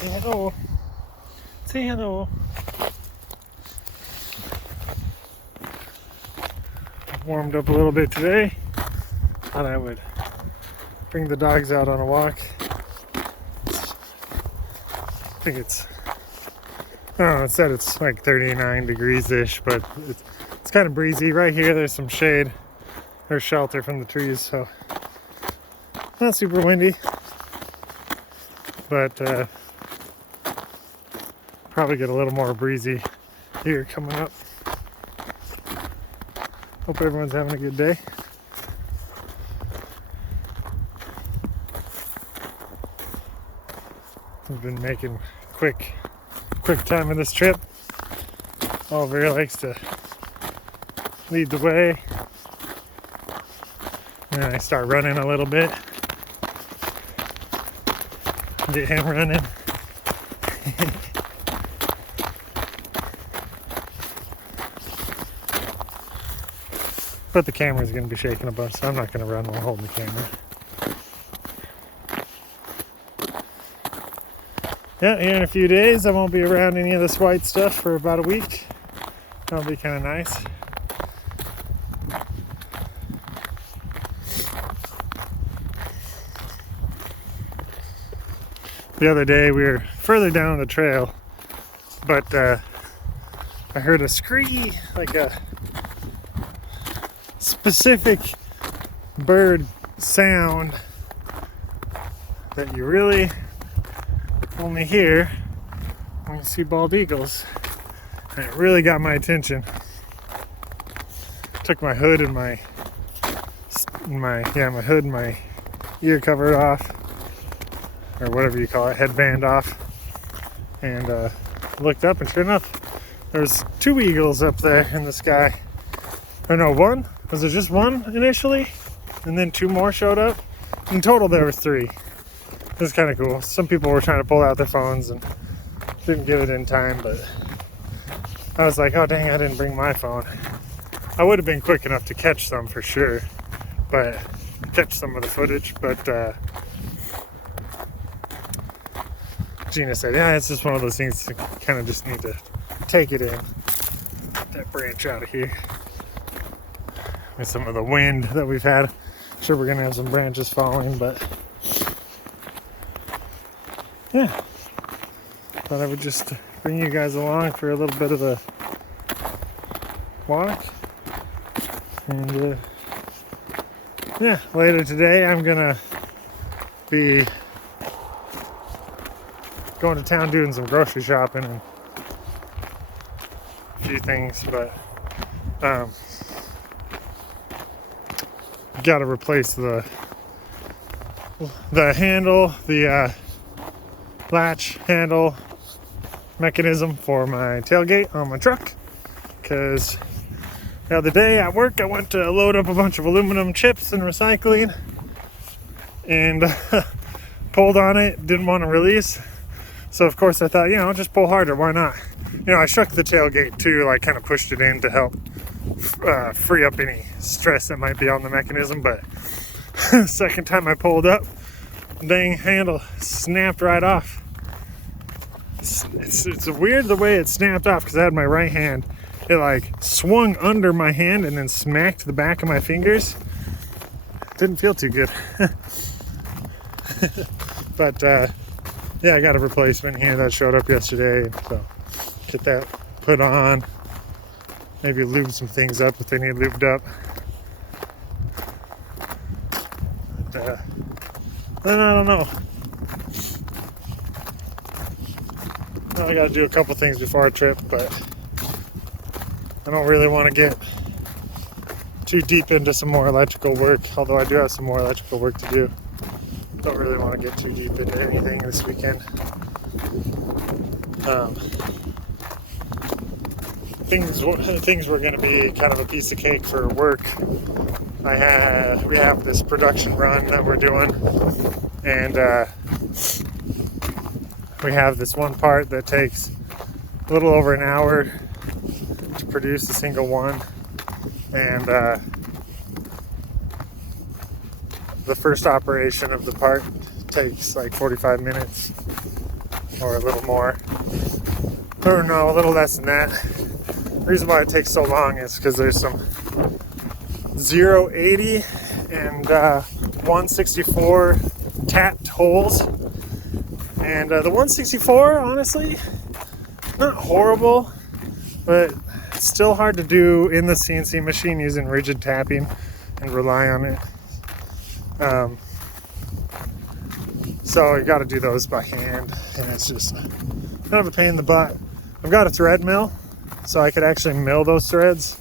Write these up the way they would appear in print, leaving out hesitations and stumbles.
Say hello. Say hello. Warmed up a little bit today. Thought I would bring the dogs out on a walk. I think it's, I don't know, it said it's like 39 degrees-ish, but it's kind of breezy. Right here, there's some shade. There's shelter from the trees, so not super windy. But probably get a little more breezy here coming up. Hope everyone's having a good day. We've been making quick time of this trip. Oliver likes to lead the way, and then I start running a little bit. Get him running. But the camera's going to be shaking a bunch, so I'm not going to run while holding the camera. Yeah, here in a few days I won't be around any of this white stuff for about a week. That'll be kind of nice. The other day we were further down the trail, but I heard a scree, like a specific bird sound that you really only hear when you see bald eagles, and it really got my attention. Took my hood and my hood and my ear cover off, or whatever you call it, headband off, and looked up, and sure enough, there's 2 eagles up there in the sky. Or no, one? Was it just one initially? And then 2 more showed up? In total there were 3. It was kind of cool. Some people were trying to pull out their phones and didn't get it in time, but I was like, oh dang, I didn't bring my phone. I would have been quick enough to catch some for sure, but catch some of the footage, but Gina said, yeah, it's just one of those things that kind of just need to take it in. Get that branch out of here. With some of the wind that we've had, I'm sure we're gonna have some branches falling, but yeah, thought I would just bring you guys along for a little bit of a walk. And yeah, later today I'm gonna be going to town doing some grocery shopping and a few things, but got to replace the handle, the latch handle mechanism for my tailgate on my truck, because the other day at work I went to load up a bunch of aluminum chips and recycling and pulled on it, didn't want to release, so of course I thought, just pull harder, why not? I shook the tailgate too, like kind of pushed it in to help free up any stress that might be on the mechanism, but second time I pulled up, dang handle snapped right off. It's weird the way it snapped off, because I had my right hand, it like swung under my hand and then smacked the back of my fingers. Didn't feel too good. But yeah, I got a replacement here that showed up yesterday, so get that put on. Maybe lube some things up if they need lubed up. But, then I don't know. I gotta do a couple things before our trip, but I don't really want to get too deep into some more electrical work, although I do have some more electrical work to do. Don't really want to get too deep into anything this weekend. Things were going to be kind of a piece of cake for work. We have this production run that we're doing, and we have this one part that takes a little over an hour to produce a single one, and the first operation of the part takes like 45 minutes. or a little more. Or no, a little less than that. The reason why it takes so long is because there's some 080 and 164 tapped holes. And the 164, honestly, not horrible, but it's still hard to do in the CNC machine using rigid tapping and rely on it. So you got to do those by hand, and it's just kind of a pain in the butt. I've got a thread mill, so I could actually mill those threads.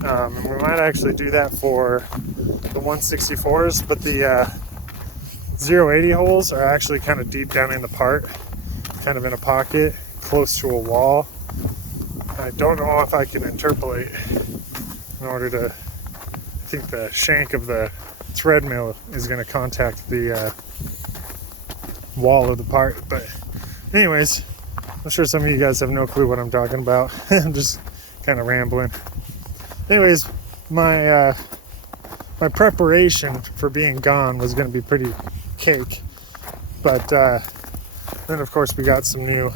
And we might actually do that for the 164s, but the 080 holes are actually kind of deep down in the part, kind of in a pocket, close to a wall. I don't know if I can interpolate in order to, I think the shank of the thread mill is going to contact the wall of the part. But anyways, I'm sure some of you guys have no clue what I'm talking about. I'm just kind of rambling. Anyways, my preparation for being gone was going to be pretty cake. But then, of course, we got some new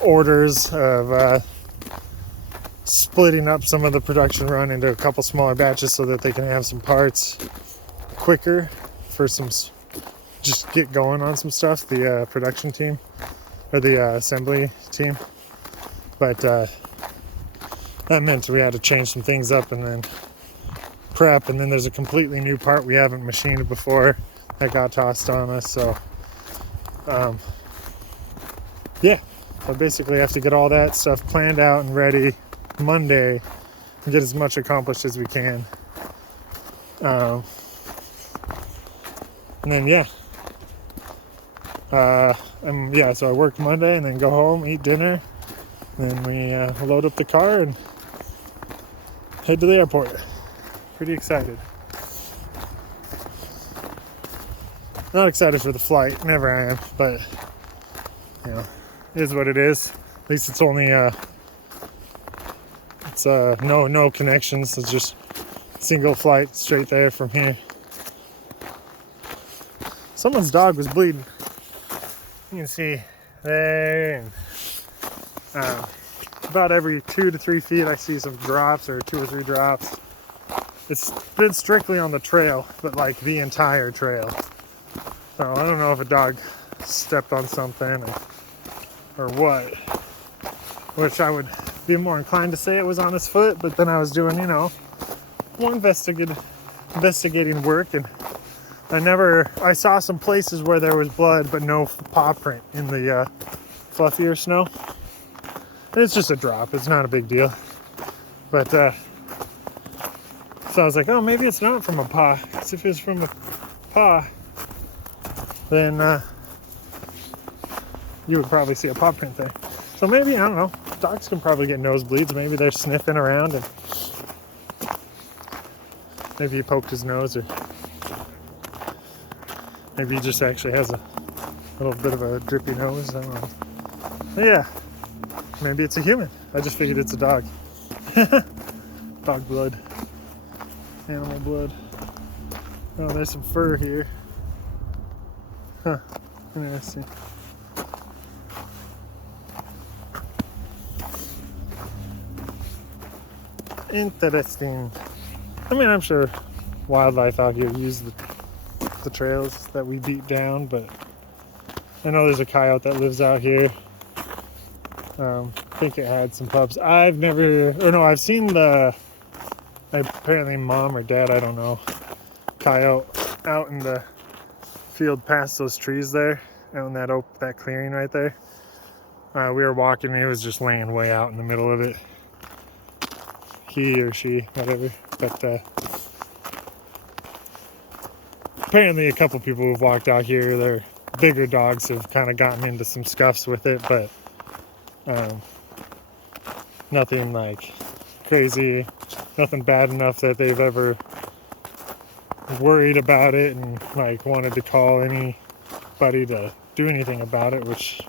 orders of splitting up some of the production run into a couple smaller batches so that they can have some parts quicker for some, just get going on some stuff, the production team, or the assembly team. But that meant we had to change some things up and then prep, and then there's a completely new part we haven't machined before that got tossed on us. So yeah, I basically have to get all that stuff planned out and ready Monday and get as much accomplished as we can. And then so I worked Monday and then go home, eat dinner, then we load up the car and head to the airport. Pretty excited. Not excited for the flight, never I am, but you know, it is what it is. At least it's only no connections. It's just single flight straight there from here. Someone's dog was bleeding. You can see there, and about every 2 to 3 feet I see some drops, or 2 or 3 drops. It's been strictly on the trail, but like the entire trail. So I don't know if a dog stepped on something or what, which I would be more inclined to say it was on his foot, but then I was doing, more investigating work, and I saw some places where there was blood, but no paw print in the fluffier snow. And it's just a drop, it's not a big deal. But, so I was like, oh, maybe it's not from a paw, because if it's from a paw, then you would probably see a paw print there. So maybe, I don't know, dogs can probably get nosebleeds. Maybe they're sniffing around and maybe he poked his nose, or maybe he just actually has a little bit of a drippy nose. I don't know. But yeah, maybe it's a human. I just figured it's a dog. Dog blood. Animal blood. Oh, there's some fur here. Huh. Interesting. Interesting. I mean, I'm sure wildlife out here use the trails that we beat down, but I know there's a coyote that lives out here. I think it had some pups. I've seen apparently mom or dad, I don't know, coyote out in the field past those trees there, out in that clearing right there. We were walking and he was just laying way out in the middle of it. He or she, whatever. But apparently a couple people who've walked out here, their bigger dogs have kind of gotten into some scuffs with it, but nothing like crazy, nothing bad enough that they've ever worried about it and like wanted to call anybody to do anything about it, which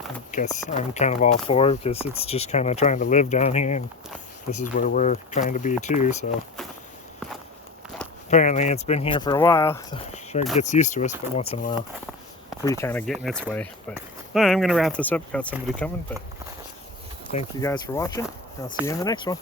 I guess I'm kind of all for, because it's just kind of trying to live down here, and this is where we're trying to be too. So apparently it's been here for a while. So sure, it gets used to us, but once in a while we kind of get in its way. But all right, I'm going to wrap this up. Got somebody coming, but thank you guys for watching. I'll see you in the next one.